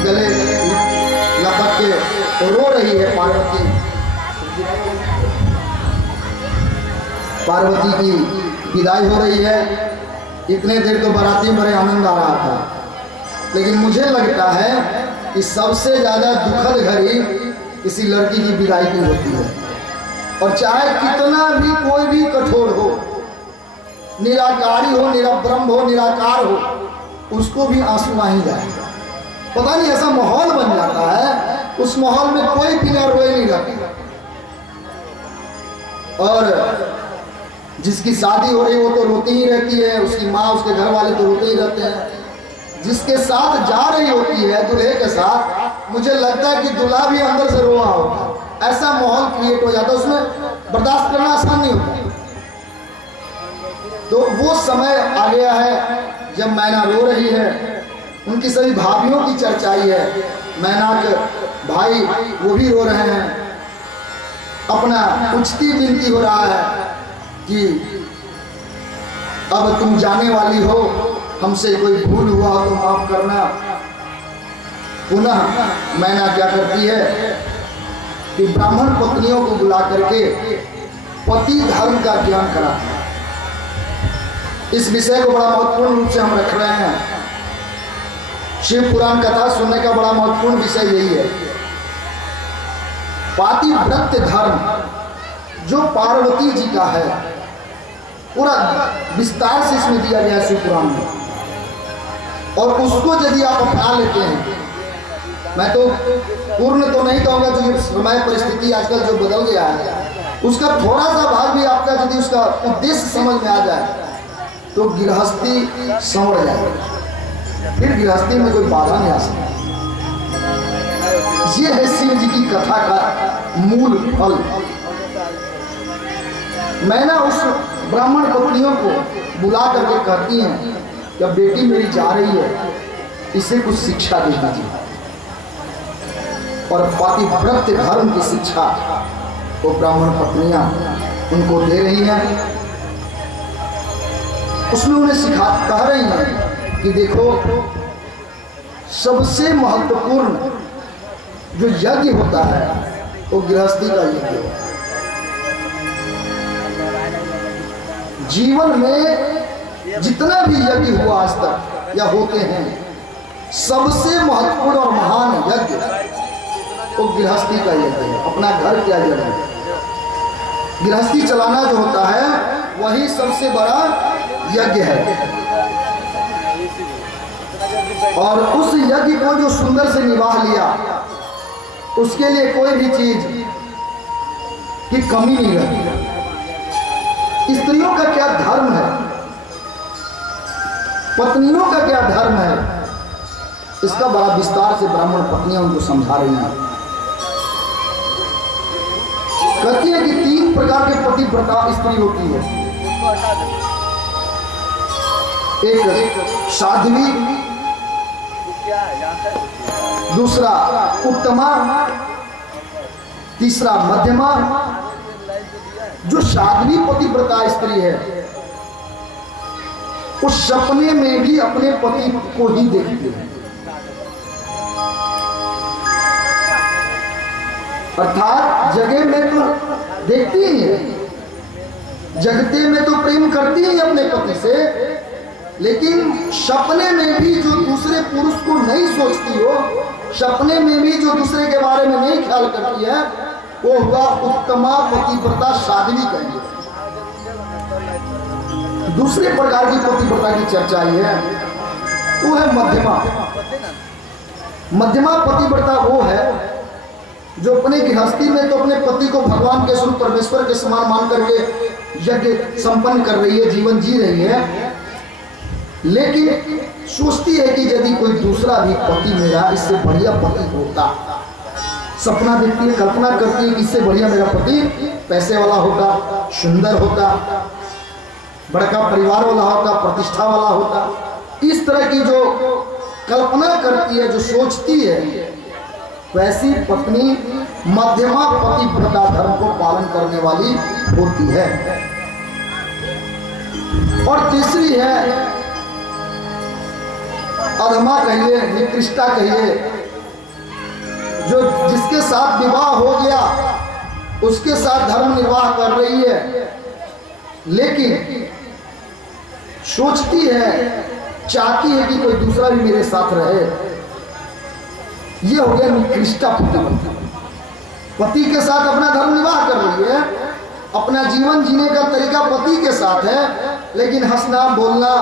गले लपट के रो रही है पार्वती। पार्वती की विदाई हो रही है। इतने देर तो बाराती में बड़े आनंद आ रहा था, लेकिन मुझे लगता है कि सबसे ज़्यादा दुखद घड़ी किसी लड़की की विदाई की होती है। और चाहे कितना भी कोई भी कठोर हो, निराकारी हो, निरब्रह्म हो, निराकार हो, उसको भी आंसू आ ही जाएगा। पता नहीं ऐसा माहौल बन जाता है, उस माहौल में कोई बिना रोए नहीं रहता। और जिसकी शादी हो रही वो तो रोती ही रहती है, उसकी माँ उसके घर वाले तो रोते ही रहते हैं। जिसके साथ जा रही होती है दूल्हे के साथ, मुझे लगता है कि दूल्हा भी अंदर से रोआ होगा। ऐसा माहौल क्रिएट हो जाता है, उसमें बर्दाश्त करना आसान नहीं होता। तो वो समय आ गया है जब मैना रो रही है। उनकी सभी भाभियों की चर्चाई है। मैना के भाई वो भी रो रहे हैं। अपना उचती विनती हो रहा है कि अब तुम जाने वाली हो, हमसे कोई भूल हुआ तो माफ करना। पुनः मैना क्या करती है कि ब्राह्मण पत्नियों को बुला करके पति धर्म का ज्ञान कराती है। इस विषय को बड़ा महत्वपूर्ण रूप से हम रख रहे हैं। शिव पुराण कथा सुनने का बड़ा महत्वपूर्ण विषय यही है। पातिव्रत्य धर्म जो पार्वती जी का है, पूरा विस्तार से इसमें दिया गया है शिव पुराण में, और उसको यदि आप अपना लेते हैं, मैं तो पूर्ण तो नहीं कहूँगा, जो समय परिस्थिति आजकल जो बदल गया है उसका थोड़ा सा भाग भी आपका यदि उसका उद्देश्य समझ में आ जाए तो गृहस्थी संवर जाएगी, फिर गृहस्थी में कोई बाधा नहीं आ सकती। ये है शिव जी की कथा का मूल फल। मैना उस ब्राह्मण पत्नियों को बुला करके कहती हैं कि अब बेटी मेरी जा रही है, इसे कुछ शिक्षा दे दीजिए। और पातिव्रत्य धर्म की शिक्षा वो ब्राह्मण पत्नियां उनको दे रही हैं। उसमें उन्हें कह रही हैं कि देखो, सबसे महत्वपूर्ण जो यज्ञ होता है वो गृहस्थी का यज्ञ है। जीवन में जितना भी यज्ञ हुआ आज तक या होते हैं, सबसे महत्वपूर्ण और महान यज्ञ वो गृहस्थी का यज्ञ है। अपना घर क्या यज्ञ है, गृहस्थी चलाना जो होता है वही सबसे बड़ा यज्ञ है। और उस यज्ञ को जो सुंदर से निभा लिया, उसके लिए कोई भी चीज की कमी नहीं रहती। स्त्रियों का क्या धर्म है, पत्नियों का क्या धर्म है, इसका बड़ा विस्तार से ब्राह्मण पत्नियां उनको समझा रही हैं। कहती है कि 3 प्रकार के पतिव्रता स्त्री होती है। एक साध्वी, दूसरा उत्तमा, तीसरा मध्यमा। जो साध्वी पतिव्रता स्त्री है वो सपने में भी अपने पति को ही देखती है, अर्थात जगह में तो देखती ही है, जगते में तो प्रेम करती ही अपने पति से, लेकिन सपने में भी जो दूसरे पुरुष को नहीं सोचती हो, सपने में भी जो दूसरे के बारे में नहीं ख्याल करती है, वो हुआ उत्तमा पतिव्रता साध्वी कहेंगे। दूसरे प्रकार की पतिव्रता की चर्चा है, वो है मध्यमा। मध्यमा पतिव्रता वो है जो अपने गृहस्थी में तो अपने पति को भगवान के स्वरूप परमेश्वर के समान मान करके यज्ञ संपन्न कर रही है, जीवन जी रही है, लेकिन सोचती है कि यदि कोई दूसरा भी पति मेरा इससे बढ़िया पति होता। सपना देखती है, कल्पना करती है कि इससे बढ़िया मेरा पति पैसे वाला होता, सुंदर होता, बड़का परिवार वाला होता, प्रतिष्ठा वाला होता। इस तरह की जो कल्पना करती है, जो सोचती है, वैसी पत्नी मध्यमा पतिव्रता धर्म को पालन करने वाली होती है। और तीसरी है अधमा कहिए, निकृष्टा कहिए, जो जिसके साथ विवाह हो गया उसके साथ धर्म निर्वाह कर रही है, लेकिन सोचती है, चाहती है कि कोई दूसरा भी मेरे साथ रहे। ये हो गया निकृष्टा पतिव्रता। पति के साथ अपना धर्म निर्वाह कर रही है, अपना जीवन जीने का तरीका पति के साथ है, लेकिन हंसना बोलना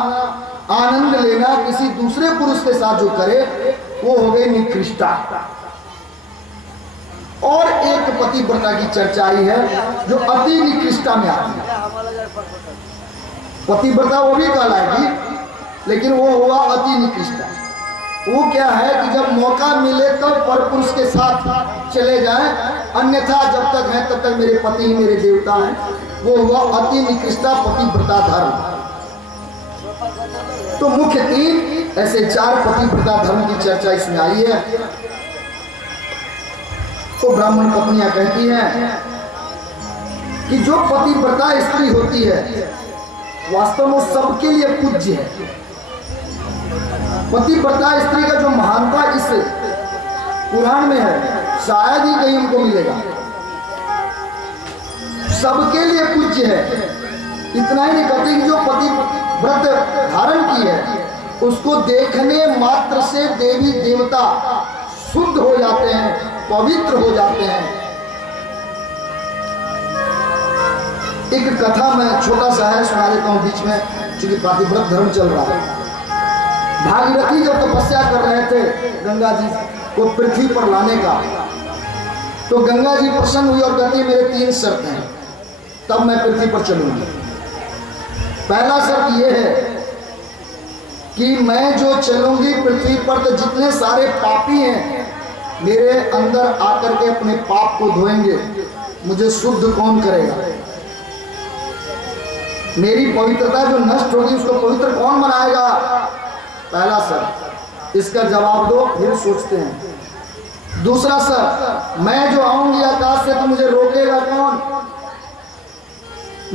आनंद लेना किसी दूसरे पुरुष के साथ जो करे वो हो गई निकृष्टा। और एक पतिव्रता की चर्चा आई है जो अति निकृष्टा में आती है। पतिव्रता वो भी कहलाएगी, लेकिन वो हुआ अति निकृष्टा। वो क्या है कि जब मौका मिले तब परपुरुष के साथ चले जाएं, अन्यथा जब तक है तब तक मेरे पति ही मेरे देवता हैं। वो हुआ अति निकृष्टा पतिव्रता धर्म। तो मुख्य 3 ऐसे 4 पतिव्रता धर्म की चर्चा इसमें आई है। तो ब्राह्मण पत्नियां कहती हैं कि जो पतिव्रता स्त्री होती है वास्तव में सबके लिए पूज्य है। पतिव्रता स्त्री का जो महानता इस पुराण में है शायद ही कहीं हमको मिलेगा। सबके लिए पूज्य है। इतना ही नहीं कहते कि जो पतिव्रत धारण की है उसको देखने मात्र से देवी देवता शुद्ध हो जाते हैं, पवित्र हो जाते हैं। एक कथा मैं छोटा सा है सुना देता हूं बीच में, क्योंकि पतिव्रत धर्म चल रहा है। भागीरथी जब तपस्या कर रहे थे गंगा जी को पृथ्वी पर लाने का, तो गंगा जी प्रसन्न हुई और कहती मेरे 3 शर्त हैं, तब मैं पृथ्वी पर चलूंगी। पहला शर्त यह है कि मैं जो चलूंगी पृथ्वी पर तो जितने सारे पापी हैं मेरे अंदर आकर के अपने पाप को धोएंगे, मुझे शुद्ध कौन करेगा? मेरी पवित्रता जो नष्ट होगी उसको पवित्र कौन बनाएगा? पहला शर्त, इसका जवाब दो, फिर सोचते हैं। दूसरा शर्त, मैं जो आऊंगी आकाश से तो मुझे रोकेगा कौन?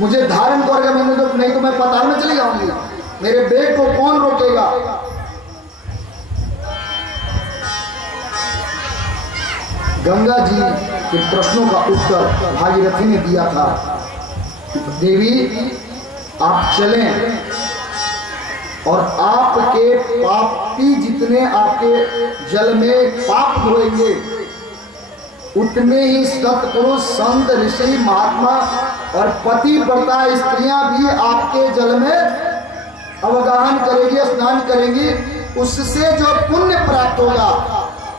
मुझे धारण करेगा नहीं तो मैं पाताल में चली जाऊंगी, मेरे बेग को कौन रोकेगा? गंगा जी के प्रश्नों का उत्तर भागीरथी ने दिया था, देवी आप चलें और आपके पापी जितने आपके जल में पाप धोएंगे उतने ही सत्पुरुष संत ऋषि महात्मा और पतिव्रता स्त्रियां भी आपके जल में अवगाहन करेंगी, स्नान करेंगी। उससे जो पुण्य प्राप्त होगा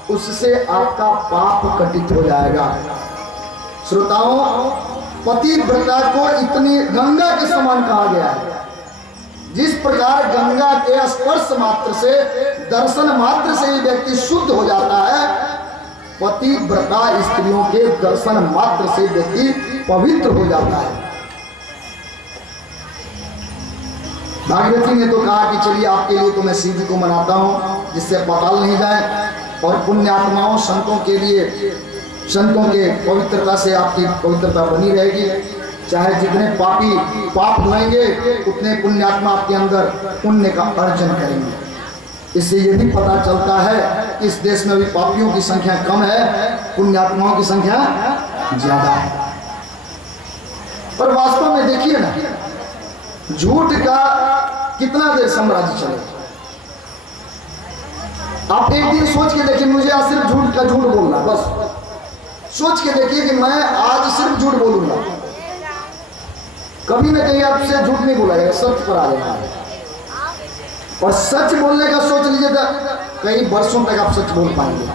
उससे आपका पाप कटित हो जाएगा। श्रोताओं, पतिव्रता को इतनी गंगा के समान कहा गया है। जिस प्रकार गंगा के स्पर्श मात्र से, दर्शन मात्र से ही व्यक्ति शुद्ध हो जाता है, पतिव्रता स्त्रियों के दर्शन मात्र से व्यक्ति पवित्र हो जाता है। भागीरथी ने तो कहा कि चलिए आपके लिए तो मैं शिव जी को मनाता हूँ जिससे पाताल नहीं जाए, और पुण्यात्माओं संतों के लिए, संतों के पवित्रता से आपकी पवित्रता बनी रहेगी। चाहे जितने पापी पाप धोएंगे उतने पुण्यात्मा आपके अंदर पुण्य का अर्जन करेंगे। इससे ये भी पता चलता है कि इस देश में भी पापियों की संख्या कम है, पुण्यात्माओं की संख्या ज्यादा है। पर वास्तव में देखिए ना, झूठ का कितना देर साम्राज्य चलेगा। आप एक दिन सोच के देखिए, मुझे आज सिर्फ झूठ का झूठ बोलना, बस सोच के देखिए कि मैं आज सिर्फ झूठ बोलूंगा, कभी ना कहीं आपसे झूठ नहीं बोला जाएगा, सत्य पर आ जाएगा। और सच बोलने का सोच लीजिए तो कई वर्षों तक आप सच बोल पाएंगे,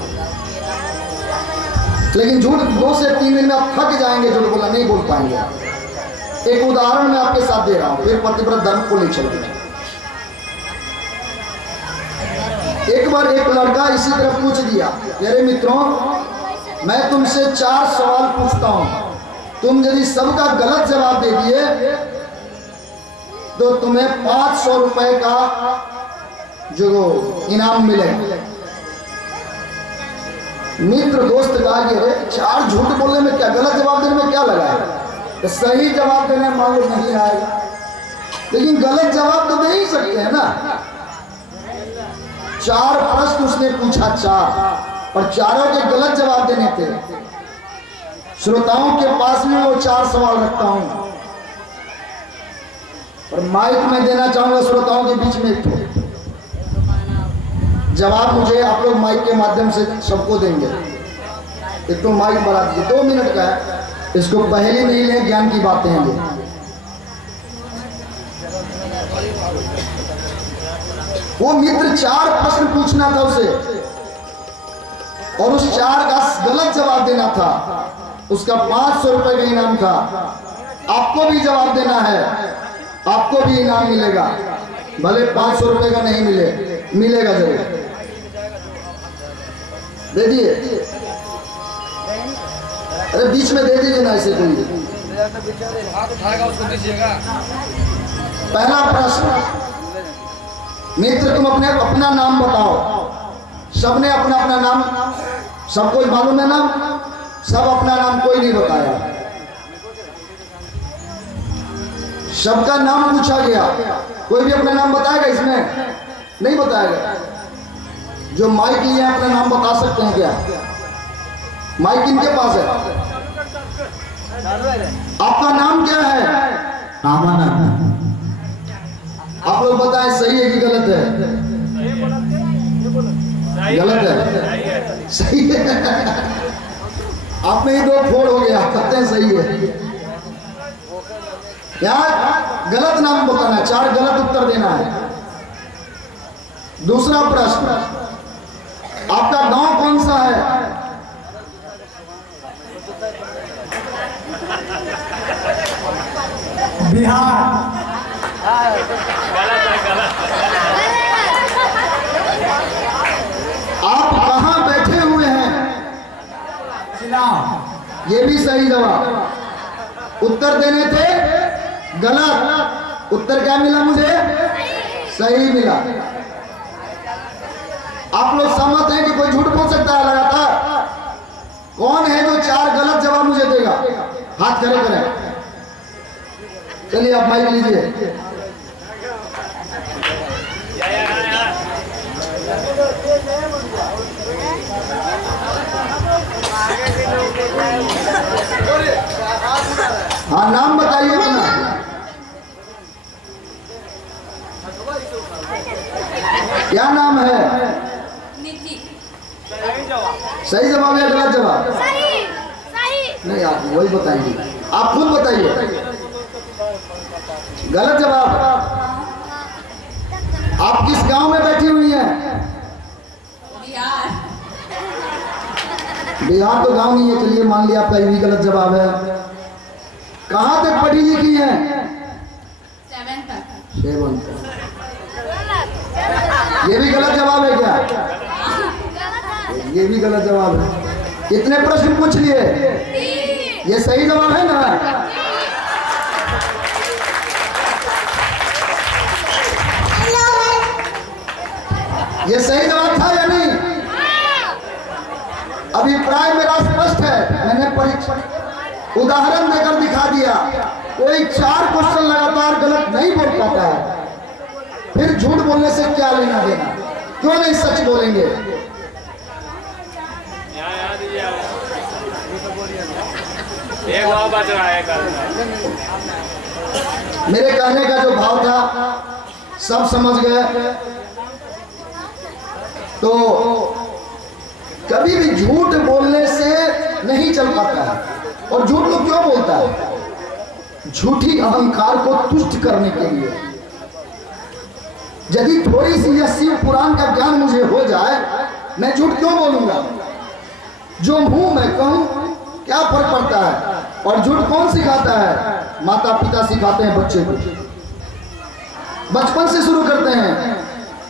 लेकिन झूठ 2 से 3 दिन में आप थक जाएंगे, झूठ बोला नहीं बोल पाएंगे। एक उदाहरण मैं आपके साथ दे रहा हूं, फिर पतिव्रत धर्म को ले चलते हैं। एक बार एक लड़का इसी तरह पूछ दिया, मेरे मित्रों मैं तुमसे 4 सवाल पूछता हूं, तुम यदि सबका गलत जवाब दे दिए तो तुम्हें 500 रुपए का जो इनाम मिलेगा। मित्र दोस्त कहा कि अरे 4 झूठ बोलने में क्या, गलत जवाब देने में क्या लगा है, तो सही जवाब देने में मान लो नहीं आएगा, लेकिन गलत जवाब तो दे ही सकते हैं ना। 4 प्रश्न उसने पूछा, 4, और चारों के गलत जवाब देने थे। श्रोताओं के पास में वो 4 सवाल रखता हूं, और माइक में देना चाहूंगा श्रोताओं के बीच में एक जवाब, मुझे आप लोग माइक के माध्यम से सबको देंगे। एक तो माइक बढ़ा दीजिए, 2 मिनट का है, इसको पहले नहीं ले, ज्ञान की बातें हैं ये। वो मित्र 4 प्रश्न पूछना था उसे, और उस 4 का गलत जवाब देना था, उसका 500 रुपए का इनाम था। आपको भी जवाब देना है, आपको भी इनाम मिलेगा, भले 500 रुपए का नहीं मिले, मिलेगा जरूर। दे दिए, अरे बीच में दे दीजिए ना, ऐसे कोई। पहला प्रश्न, मित्र तुम अपना नाम बताओ। सबने अपना अपना नाम, सबको मालूम है नाम, सब अपना नाम, कोई नहीं बताया। सबका नाम पूछा गया, कोई भी अपना नाम बताएगा इसमें? नहीं बताएगा। जो माइक लिए अपना नाम बता सकते हैं क्या? माइक किनके पास है? आपका नाम क्या है? आप लोग बताएं सही है कि गलत है? गलत है? सही है। आप में ही दो फोड़ हो गया, कहते हैं सही है। यार गलत नाम बताना, 4 गलत उत्तर देना है। दूसरा प्रश्न, आपका गांव कौन सा है? बिहार। आप कहां बैठे हुए हैं? ये भी सही जवाब। उत्तर देने थे गलत, उत्तर क्या मिला मुझे? सही मिला। आप लोग सहमत हैं कि कोई झूठ बोल सकता है लगातार? कौन है जो 4 गलत जवाब मुझे देगा? हाथ खड़े करें। चलिए आप माइक लीजिए। हाँ नाम बताइए अपना। क्या नाम है? सही जवाब या गलत जवाब? नहीं आप वही बताएंगे, आप खुद बताइए। गलत जवाब। आप किस गांव में बैठी हुई हैं? बिहार तो गांव नहीं है। चलिए मान लिया आपका ये भी गलत जवाब है। कहां तक पढ़ी लिखी हैं? 7 तक। ये भी गलत जवाब है क्या? ये भी गलत जवाब है। कितने प्रश्न पूछ लिए? ये सही जवाब है ना? ये सही जवाब था या नहीं? अभिप्राय मेरा स्पष्ट है। मैंने परीक्षा उदाहरण देकर दिखा दिया। कोई 4 क्वेश्चन लगातार गलत नहीं बोल पाता है, फिर झूठ बोलने से क्या लेना देना? क्यों नहीं सच बोलेंगे? मेरे कहने का जो भाव था सब समझ गए। तो कभी भी झूठ बोलने से नहीं चल पाता है। और झूठ लोग क्यों बोलता है? झूठी अहंकार को तुष्ट करने के लिए। यदि थोड़ी सी यह शिव पुराण का ज्ञान मुझे हो जाए, मैं झूठ क्यों बोलूंगा? जो मुंह में कहूं क्या फर्क पड़ता है? और झूठ कौन सिखाता है? माता पिता सिखाते हैं बच्चे को, बचपन से शुरू करते हैं।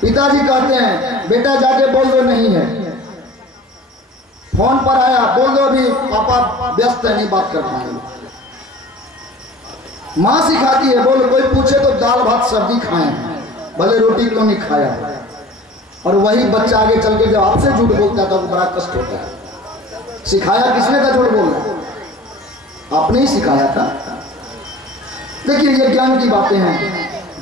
पिताजी कहते हैं बेटा जाके बोल दो नहीं है, फोन पर आया बोल दो अभी पापा व्यस्त है नहीं बात कर पाएंगे। माँ सिखाती है बोलो कोई पूछे तो दाल भात सब्जी खाए, भले रोटी क्यों नहीं खाया। और वही बच्चा आगे चल के जब आपसे झूठ बोलता है तो बड़ा कष्ट होता है। सिखाया किसने था झूठ बोलना? आपने ही सिखाया था। देखिए ये ज्ञान की बातें हैं।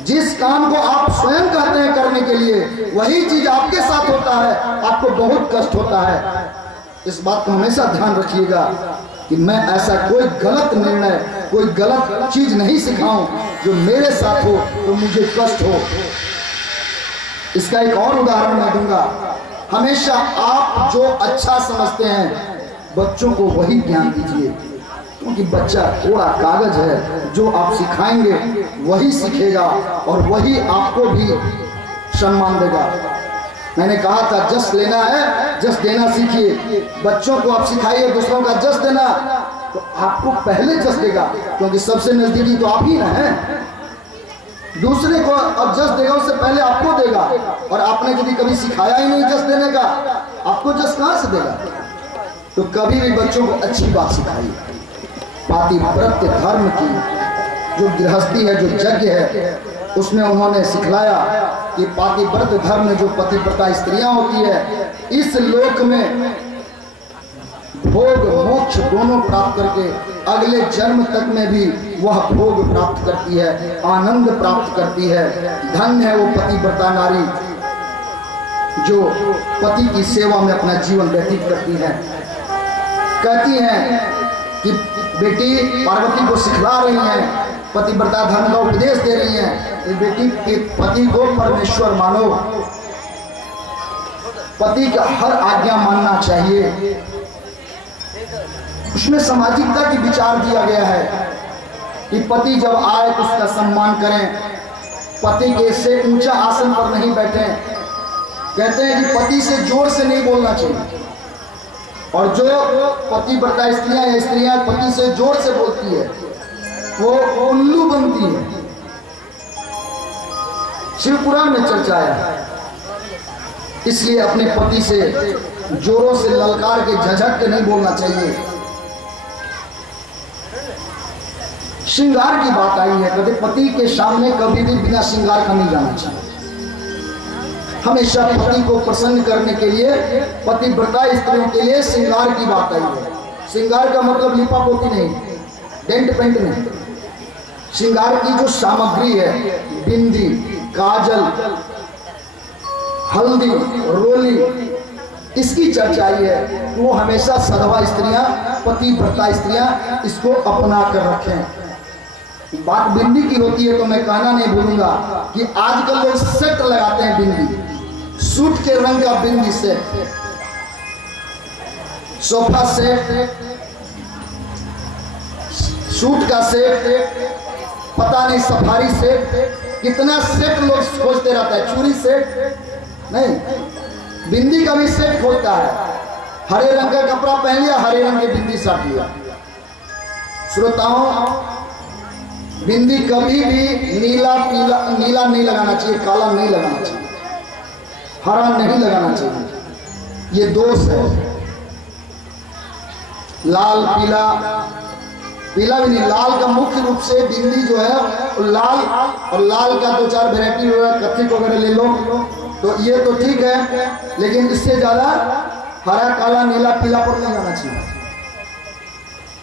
जिस काम को आप स्वयं कहते हैं करने के लिए वही चीज आपके साथ होता है, आपको बहुत कष्ट होता है। इस बात को हमेशा ध्यान रखिएगा कि मैं ऐसा कोई गलत निर्णय, कोई गलत चीज नहीं सिखाऊं जो मेरे साथ हो तो मुझे कष्ट हो। इसका एक और उदाहरण मैं दूंगा। हमेशा आप जो अच्छा समझते हैं बच्चों को वही ज्ञान दीजिए, क्योंकि बच्चा थोड़ा कागज है। जो आप सिखाएंगे वही सीखेगा और वही आपको भी सम्मान देगा। मैंने कहा था जस लेना है जस देना सीखिए। बच्चों को आप सिखाइए दूसरों का जस देना तो आपको पहले जस देगा, क्योंकि सबसे नजदीकी तो आप ही ना हैं। दूसरे को अब जस देगा उससे पहले आपको देगा। और आपने यदि कभी सिखाया ही नहीं जस देने का, आपको जस कहां से देगा? तो कभी भी बच्चों को अच्छी बात सिखाइए। पातिव्रत्य धर्म की जो गृहस्थी है, जो यज्ञ है, उसमें उन्होंने सिखलाया कि पातिव्रत्य धर्म में जो पतिव्रता स्त्रियां होती है इस लोक में भोग मोक्ष दोनों प्राप्त करके अगले जन्म तक में भी वह भोग प्राप्त करती है, आनंद प्राप्त करती है। धन्य है वो पतिव्रता नारी। जो पति की सेवा में अपना जीवन व्यतीत करती हैं। कहती हैं कि बेटी पार्वती को सिखला रही हैं, पतिव्रता धर्म का उपदेश दे रही हैं कि बेटी के पति को परमेश्वर मानो, पति का हर आज्ञा मानना चाहिए। उसमें सामाजिकता की विचार दिया गया है कि पति जब आए तो उसका सम्मान करें, पति के से ऊंचा आसन पर नहीं बैठे। कहते हैं कि पति से जोर से नहीं बोलना चाहिए, और जो पतिव्रता स्त्रियां या स्त्रियां पति से जोर से बोलती है वो उल्लू बनती है। शिव पुराण में चर्चा है। इसलिए अपने पति से जोरों से ललकार के झझक के नहीं बोलना चाहिए। श्रृंगार की बात आई है, कभी पति के सामने कभी भी बिना श्रृंगार का नहीं जाना चाहिए। हमेशा पति को प्रसन्न करने के लिए, पतिव्रता स्त्रियों के लिए श्रृंगार की बात आई है। श्रृंगार का मतलब लिपा पोती नहीं, डेंट पेंट नहीं। श्रृंगार की जो सामग्री है, बिंदी, काजल, हल्दी, रोली, इसकी चर्चा आई है। वो हमेशा सधवा स्त्रियां, पतिव्रता स्त्रियां इसको अपना कर रखें। बात बिंदी की होती है तो मैं कहना नहीं भूलूंगा कि आजकल लोग सेट लगाते हैं बिंदी, सूट के रंग का बिंदी सेट, सोफा सेट, सूट का सेट, पता नहीं सफारी सेट, कितना सेट लोग खोजते रहता है। चूड़ी सेट नहीं, बिंदी का भी सेट खोजता है। हरे रंग का कपड़ा पहन लिया, हरे रंग की बिंदी साट लिया। श्रोताओं, बिंदी कभी भी नीला नहीं लगाना चाहिए, काला नहीं लगाना चाहिए, हरा नहीं लगाना चाहिए, ये दोष है। लाल, पीला भी नहीं, लाल का मुख्य रूप से बिंदी जो है लाल, और लाल का 2-4 वैरायटी वगैरह, कथिक वगैरह ले लो तो ये तो ठीक है, लेकिन इससे ज्यादा हरा, काला, नीला, पीला पर नहीं जाना चाहिए।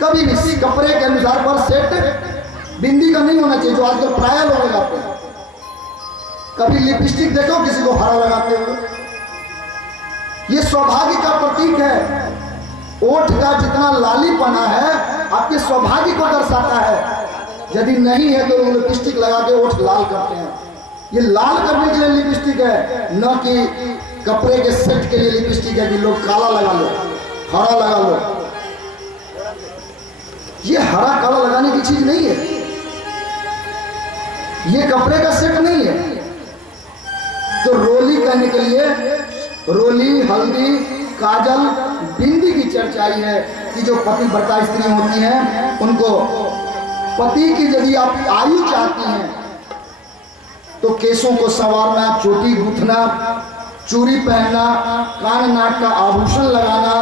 कभी भी कपड़े के अनुसार पर सेट बिंदी का नहीं होना चाहिए, जो आजकल प्राय लोग लगाते हैं। कभी लिपस्टिक देखो किसी को हरा लगाते हुए, ये सौभाग्य का प्रतीक है। ओठ का जितना लालीपना है आपके सौभाग्य को दर्शाता है। यदि नहीं है तो लिपस्टिक लगा के ओठ लाल करते हैं। ये लाल करने के लिए लिपस्टिक है, न कि कपड़े के सेट के लिए लिपस्टिक है कि लोग काला लगा लो, हरा लगा लो। ये हरा काला लगाने की चीज नहीं है, ये कपड़े का सेट नहीं है। तो रोली कहने के लिए रोली, हल्दी, काजल, बिंदी की चर्चा आई है कि जो पतिव्रता स्त्री होती हैं उनको पति की यदि आप आयु चाहती हैं तो केसों को संवारना, चोटी गूंथना, चूड़ी पहनना, कान नाक का आभूषण लगाना,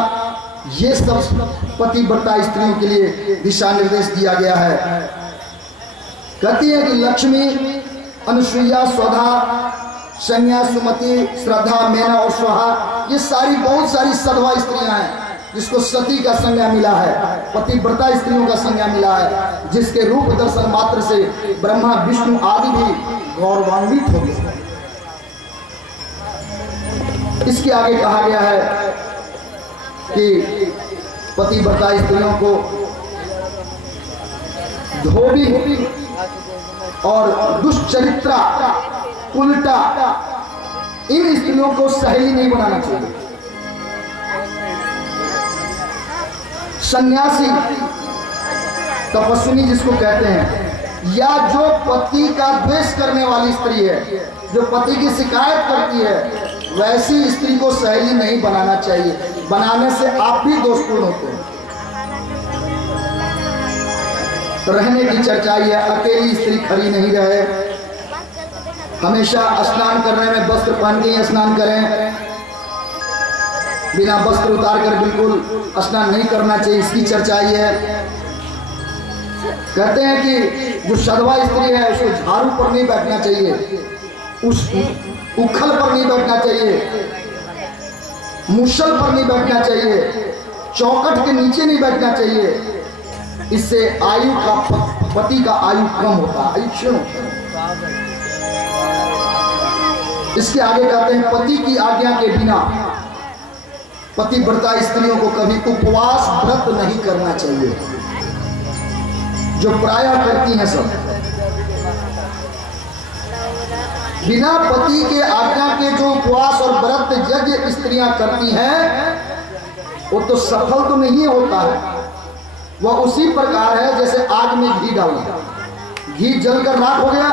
ये सब पतिव्रता स्त्रियों के लिए दिशा निर्देश दिया गया है। कहती है कि लक्ष्मी, अनुसुईया, स्वधा, संज्ञा, सुमति, श्रद्धा, मेना और स्वाहा, ये सारी बहुत सारी सधवा स्त्रियां हैं जिसको सती का संज्ञा मिला है, पतिव्रता स्त्रियों का संज्ञा मिला है, जिसके रूप दर्शन मात्र से ब्रह्मा, विष्णु आदि भी गौरवान्वित हो गए। इसके आगे कहा गया है कि पतिव्रता स्त्रियों को धोबी और दुष्चरित्रा, उल्टा, इन स्त्रियों को सहेली नहीं बनाना चाहिए। सन्यासी, तपस्विनी जिसको कहते हैं, या जो पति का द्वेष करने वाली स्त्री है, जो पति की शिकायत करती है, वैसी स्त्री को सहेली नहीं बनाना चाहिए। बनाने से आप भी दोषपूर्ण होते हैं। रहने की चर्चा है, अकेली स्त्री खड़ी नहीं रहे, हमेशा स्नान करने में वस्त्र पहन के स्नान करें, बिना वस्त्र उतार कर बिल्कुल स्नान नहीं करना चाहिए, इसकी चर्चा है। कहते हैं कि जो सधवा स्त्री है उसको झाड़ू पर नहीं बैठना चाहिए, उस उखल पर नहीं बैठना चाहिए, मुसल पर नहीं बैठना चाहिए, चौखट के नीचे नहीं बैठना चाहिए। इससे आयु का, पति का आयु कम होता है, आयु क्षीण होता है। इसके आगे कहते हैं पति की आज्ञा के बिना पतिव्रता स्त्रियों को कभी उपवास व्रत नहीं करना चाहिए, जो प्रायः करती हैं सब। बिना पति के आज्ञा के जो उपवास और व्रत यज्ञ स्त्रियां करती हैं वो तो सफल तो नहीं होता है। वह उसी प्रकार है जैसे आग में घी डालना, घी जलकर राख हो गया,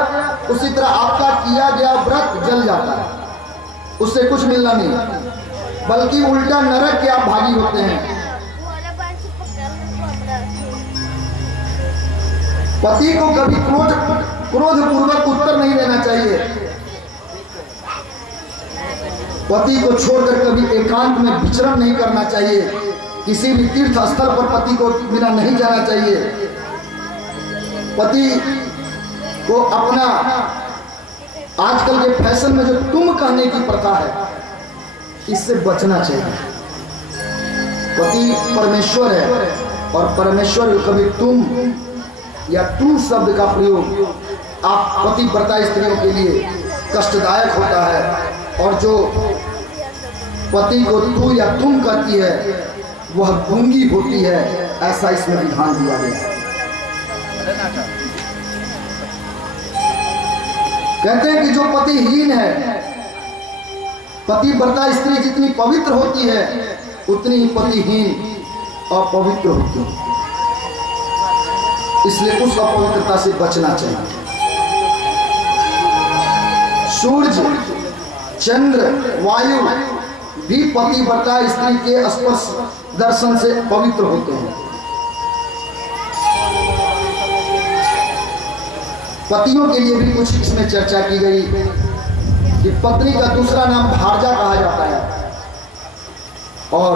उसी तरह आपका किया गया व्रत जल जाता है, उससे कुछ मिलना नहीं, बल्कि उल्टा नरक के आप भागी होते हैं। पति को कभी क्रोध पूर्वक उत्तर नहीं देना चाहिए। पति को छोड़कर कभी एकांत में विचरण नहीं करना चाहिए। किसी भी तीर्थ स्थल पर पति को बिना नहीं जाना चाहिए। पति को अपना आजकल के फैशन में जो तुम कहने की प्रथा है, इससे बचना चाहिए। पति परमेश्वर है और परमेश्वर कभी तुम या तू शब्द का प्रयोग आप पतिव्रता स्त्रियों के लिए कष्टदायक होता है। और जो पति को तू या तुम कहती है वह गूंगी होती है, ऐसा इसमें विधान दिया गया। कहते हैं कि जो पतिहीन है, पतिव्रता स्त्री जितनी पवित्र होती है उतनी ही पतिहीन अपवित्र होती है। इसलिए उस अपवित्रता से बचना चाहिए। सूर्य, चंद्र, वायु भी पतिव्रता स्त्री के स्पर्श दर्शन से पवित्र होते हैं। पतियों के लिए भी कुछ इसमें चर्चा की गई कि पत्नी का दूसरा नाम भारजा कहा जाता है, और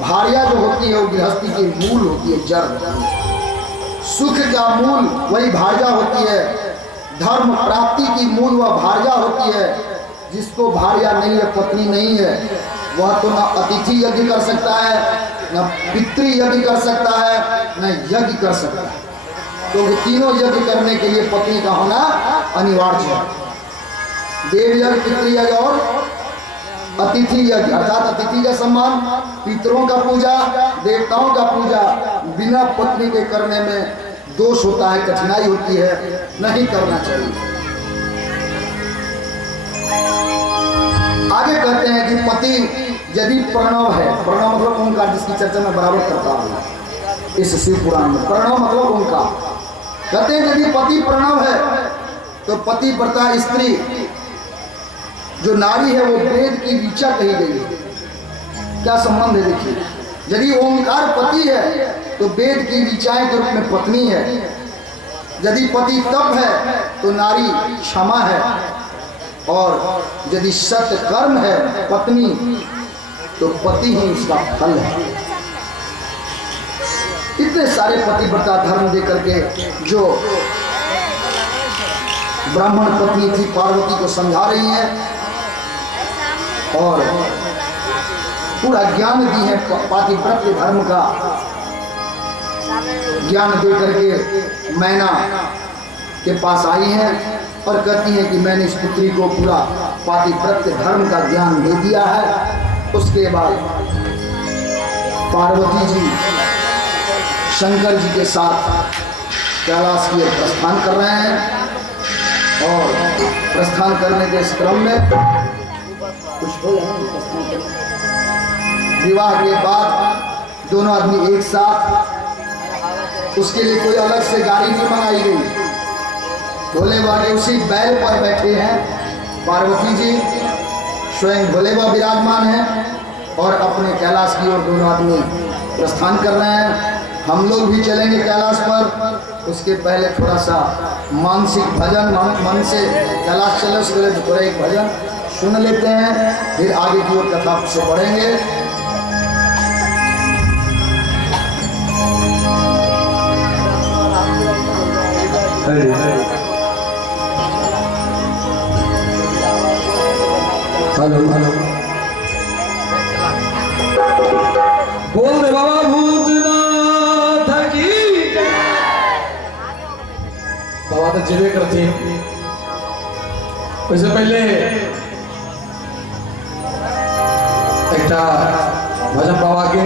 भार्या जो होती है वो गृहस्थी की मूल होती है, जड़। सुख का मूल वही भारजा होती है, धर्म प्राप्ति की मूल वह भारजा होती है। जिसको भार्या नहीं है, पत्नी नहीं है, वह तो ना अतिथि यज्ञ कर सकता है, न पितृ यज्ञ कर सकता है, न यज्ञ कर सकता है। तो तीनों यज्ञ करने के लिए पत्नी का होना अनिवार्य है। देव यज्ञ, पितृ यज्ञ और अतिथि यज्ञ, अर्थात अतिथि का सम्मान, पितरों का पूजा, देवताओं का पूजा बिना पत्नी के करने में दोष होता है, कठिनाई होती है, नहीं करना चाहिए। आगे कहते हैं कि पति यदि प्रणव है, प्रणव मतलब ओंकार, जिसकी चर्चा मैं बराबर करता हूँ इस शिव पुराण में। प्रणव मतलब ओंकार। कहते हैं यदि पति प्रणव है तो पतिव्रता स्त्री जो नारी है वो वेद की ऋचा कही गई है। क्या संबंध है देखिए, यदि ओंकार पति है तो वेद की ऋचाएं के रूप में पत्नी है। यदि पति तप है तो नारी क्षमा है, और यदि सत्य कर्म है पत्नी तो पति ही उसका फल है। इतने सारे पतिव्रता धर्म देकर के जो ब्राह्मण पत्नी थी पार्वती को समझा रही है और पूरा ज्ञान दी है, पातिव्रत्य धर्म का ज्ञान दे करके मैना के पास आई है और कहती है कि मैंने इस पुत्री को पूरा पातिव्रत्य धर्म का ज्ञान दे दिया है। उसके बाद पार्वती जी शंकर जी के साथ कैलाश की ओर प्रस्थान कर रहे हैं, और प्रस्थान करने के इस क्रम में कुछ हो विवाह के बाद दोनों आदमी एक साथ, उसके लिए कोई अलग से गाड़ी नहीं मंगाई गई। भोले बाबा उसी बैल पर बैठे हैं, पार्वती जी स्वयं भोले बाबा विराजमान हैं और अपने कैलाश की ओर दोनों आदमी प्रस्थान कर रहे हैं। हम लोग भी चलेंगे कैलाश पर, उसके पहले थोड़ा सा मानसिक भजन, मन से कैलाश चले उसके लिए थोड़ा एक भजन सुन लेते हैं, फिर आगे की ओर कथा से पढ़ेंगे। हेलो बोल दे बाबा भूतनाथ की। बाबा तो जीवे करते हैं। वैसे पहले बेटा भजन बाबा के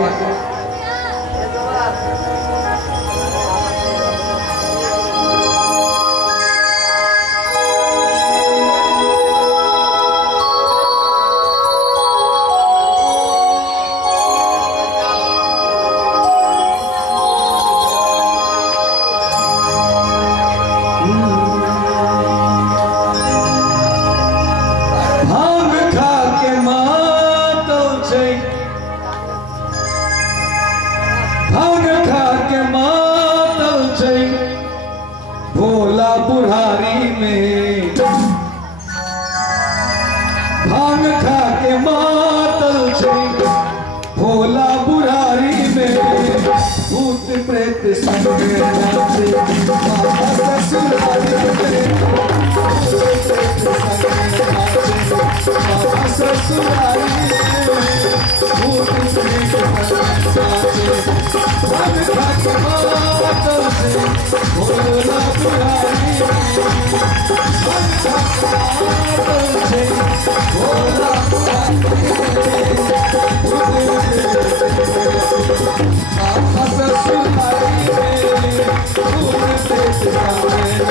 भोला बुढ़ारी में भांग खा के मातल छै भोला बुढ़ारी में भूत प्रेत संग नाचे बाबा ससुरारी में बाबा ससुरारी में भूत प्रेत संग नाचे भांग खा के मातल छै भोला बुढ़ारी में भांग खा के मातल छै भोला बुढ़ारी में बाबा ससुरारी में भूत प्रेत संग नाचे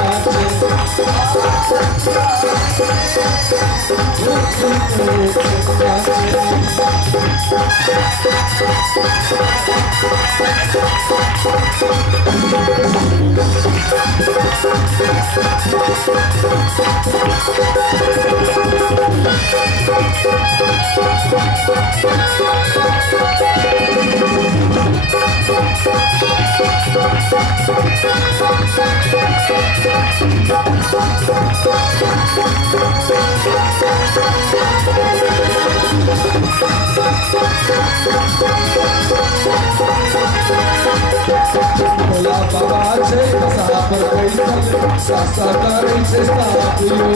भोला बाबा छै कसा पर बैठल सासा करै छै साथ लो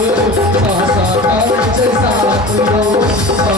सासा करै छै साथ लो।